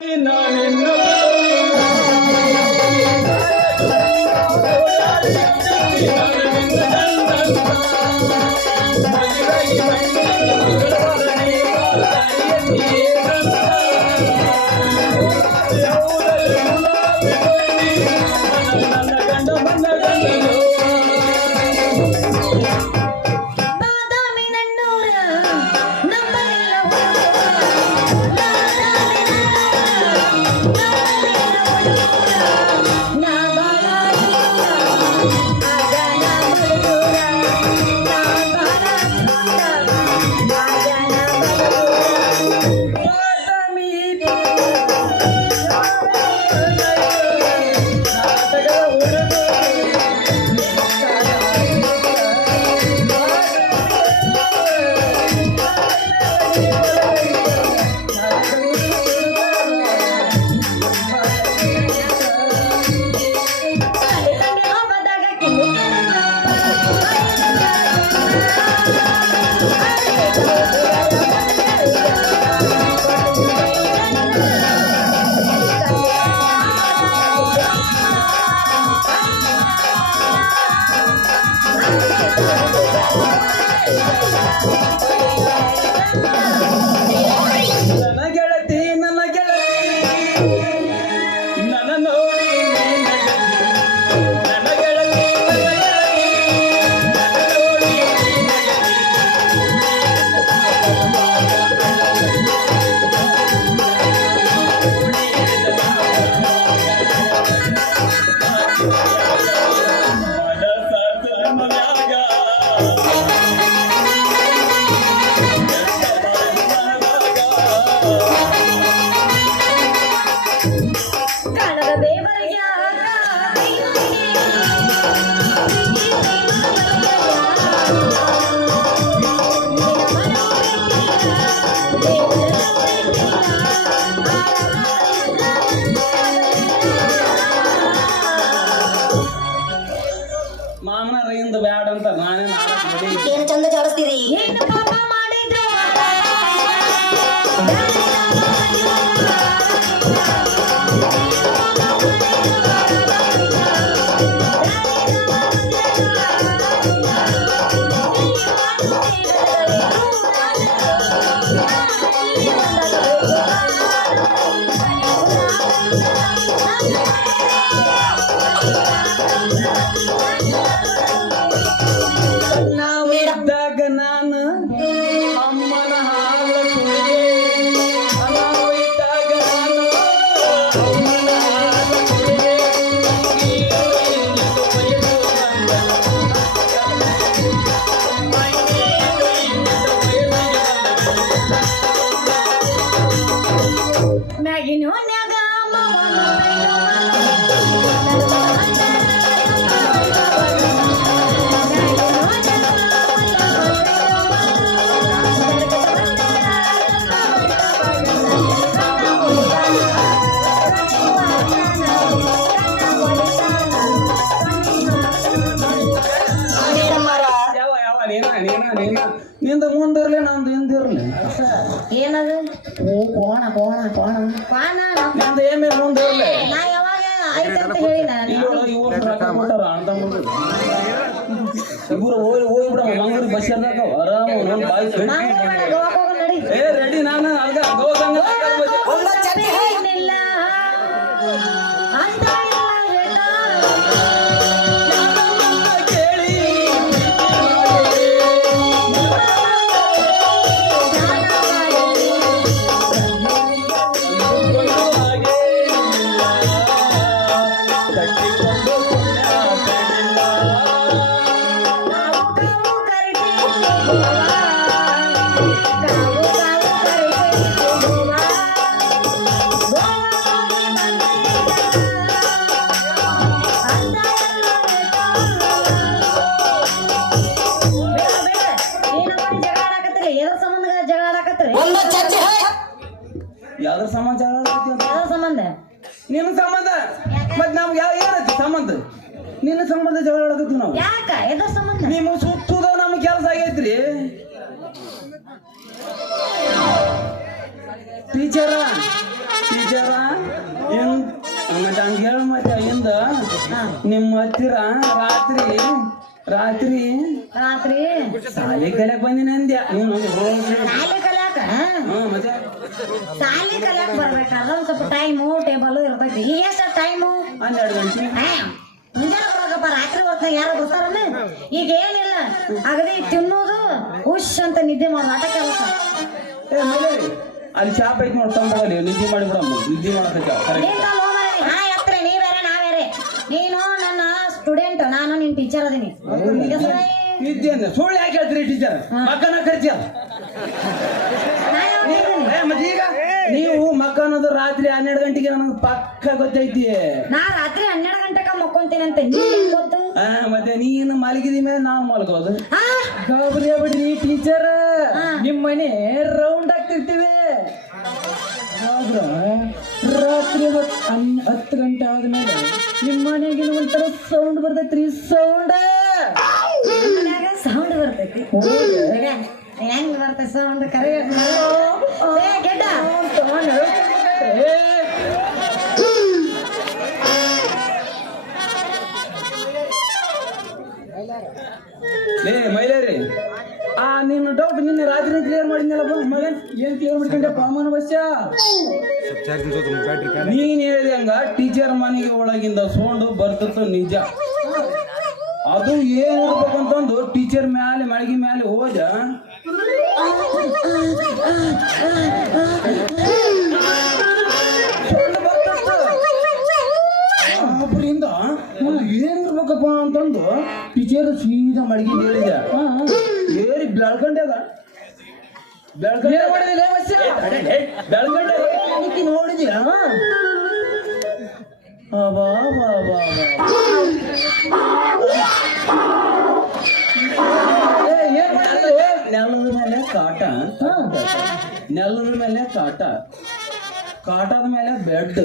Yeah. E não nega, amor, ನಿಂದ ಮುಂದಿರ್ಲಿ ನಂದು ಹಿಂದಿರ್ಲಿ ಏನದು ಏ ಕೋಣ ಕೋಣ ಕೋಣ ಕೋಣ ನಂದು ಏಮೇ ಮುಂದಿರ್ಲಿ ನಾ ಯಾವಾಗ ಆಯ್ತು ಅಂತ ಹೇಳಿದ ಇಬ್ಬರು ಹೋಗಿ ಹೋಗ್ಬಿಡ ಮಂಗ್ಳೂರು ಬಸ್ ಅಂದಾಗ ಆರಾಮ ಬಾಯಿ ಏ ರೆಡಿ ನಾನು ಅಲ್ಗ ಗೋಸಂಗ ಮತ್ ನಾವ್ ಯಾವ ಏನೈತಿ ಸಂಬಂಧ? ನಿನ್ನ ಸಂಬಂಧ ಜಗಳ ಆಡಕತ್ತೀವಿ ನಾವು. ಯಾಕ? ಸಂಬಂಧ? ನಿಮ್ಮ ಸುತ್ತದ ನಮ್ ಕೆಲಸ ಆಗೈತ್ರಿ. ಟೀಚರ ಟೀಚರ ಹಂಗ ಹೇಳ ಮತ್ತೆ ಹಿಂದ ನಿಮ್ಮ ಹತ್ತಿರ ರಾತ್ರಿ ರಾತ್ರಿ ರಾತ್ರಿ? ಸಾಲಿ ಕಲೆ ಬಂದಿನ ಕಲಾಕ ಹ್ಮ್ ಮತ್ತೆ? ಸಾಲಿ ಕಲಿಯಕ್ ಬರ್ಬೇಕು. ಒಂದ್ ಸ್ವಲ್ಪ ಟೈಮು ಟೇಬಲ್ ಇರ್ತೈತಿ. ಈಗ ಎಷ್ಟು ಟೈಮು ಹನ್ನೆರಡು ಗಂಟೆ. ಮುಂಜಾನೆ ಬರೋಕಪ್ಪ ರಾತ್ರಿ ಹೊತ್ತಾಗ ಯಾರು ಬರ್ತಾರನ ಈಗ ಏನಿಲ್ಲ ಅಗದಿ ತಿನ್ನೋದು ಹುಶ್ ಅಂತ ನಿದ್ದೆ ಮಾಡೋದು ಆಟ ಕೆಲಸ. ಅಲ್ಲಿ ಚಾಪ್ ಐತಿ ನೋಡಿ ತಂಬೋಗಲಿ ನಿದ್ದೆ ಮಾಡಿ ಬಿಡಮ್ಮ ನಿದ್ದೆ ಮಾಡಕ್ಕೆ. ಹಾ ಎತ್ರೆ ನೀ ಬೇರೆ ನಾ ಬೇರೆ. ನೀನು ನನ್ನ ಸ್ಟೂಡೆಂಟ್ ನಾನು ನಿನ್ ಟೀಚರ್ ಅದೀನಿ. ನಿದ್ದೆ ಅಂದ್ರೆ ಸುಳ್ಳು ಯಾಕೆ ಹೇಳ್ತೀರಿ ಟೀಚರ್ ಮಕ್ಕನ ಕರ್ಚಿಯ ನಾ ಯಾವಾಗ ಹೇಳಿದ್ದೀನಿ? ಏ, ಮತ್ತೆ ಈಗ ನೀವು ಮಕ್ಕ ಅನ್ನೋದು ರಾತ್ರಿ ಹನ್ನೆರಡು ಗಂಟೆಗೆ ನನಗೆ ಪಕ್ಕ ಗೊತ್ತೈತಿ ನಾ ರಾತ್ರಿ ಹನ್ನೆರಡು ಗಂಟೆಗೆ ಮಕ್ಕೊಂತೀನಿ ಅಂತ ಗೊತ್ತು ಆ, ಮತ್ತೆ ನೀನು ಮಲಗಿದ ಮೇಲೆ ನಾವು ಮಲಗೋದು ಆ, ಗಾಬರಿ ಆಗ್ಬಿಡ್ರಿ ಟೀಚರ್ ನಿಮ್ಮ ಮನೆ ರೌಂಡ್ ಆಗ್ತಿರ್ತೀವಿ ಆದ್ರ ರಾತ್ರಿ ಹೊತ್ತು ಹನ್- ಹತ್ತು ಗಂಟೆ ಆದ್ಮೇಲೆ ನಿಮ್ಮ ಮನೆಗೆ ಒಂಥರ ಸೌಂಡ್ ಬರ್ತೈತ್ರಿ ಸೌಂಡ್ ಸೌಂಡ್ ಬರ್ತೈತಿ ಹೆಂಗ್ ಬರ್ತೈತಿ ಸೌಂಡ್ ಕರೆ ಕೆಟ್ಟ ಗೆಡ್ಡ ಏ, ಮೈಲೇರಿ. ಆ ನಿನ್ನ ಡೌಟ್ ನಿನ್ನೆ ರಾತ್ರಿ ಕ್ಲಿಯರ್ ಮಾಡಿದ್ನಲ್ಲಪ್ಪ ಮಗನ್. ಏನ್ ಕ್ಲಿಯರ್ ಮಾಡ್ಕೊಂಡೆ, ಪಾಮನ ಬಸ್ಸ ನೀನ್ ಹಂಗ ಟೀಚರ್ ಮನೆಗೆ ಒಳಗಿಂದ ಸೋಂಡು ಬರ್ತಿತ್ತು ನಿಜ. ಅದು ಏನ್ ಇರ್ಬೇಕಂತಂದು ಟೀಚರ್ ಮ್ಯಾಲೆ, ಮಳಗಿ ಮ್ಯಾಲೆ ಹೋದ. ಅಂತಂದು ಟೀಚರ್ ಸೀದಾ ಮಡಗಿ ಹೇಳಿದ ಏರಿ ಬೆಳ್ಕಂಡೆ ಬೆಳ್ಕೊಂಡ ನೋಡಿದ್ಯಾ? ಬಾ. ಏನ್ ಮಾಡಿದ್ರಿ? ನೆಲದ ಮೇಲೆ ಕಾಟ. ನೆಲದ ಮೇಲೆ ಕಾಟ. ಕಾಟದ ಮೇಲೆ ಬೆಡ್.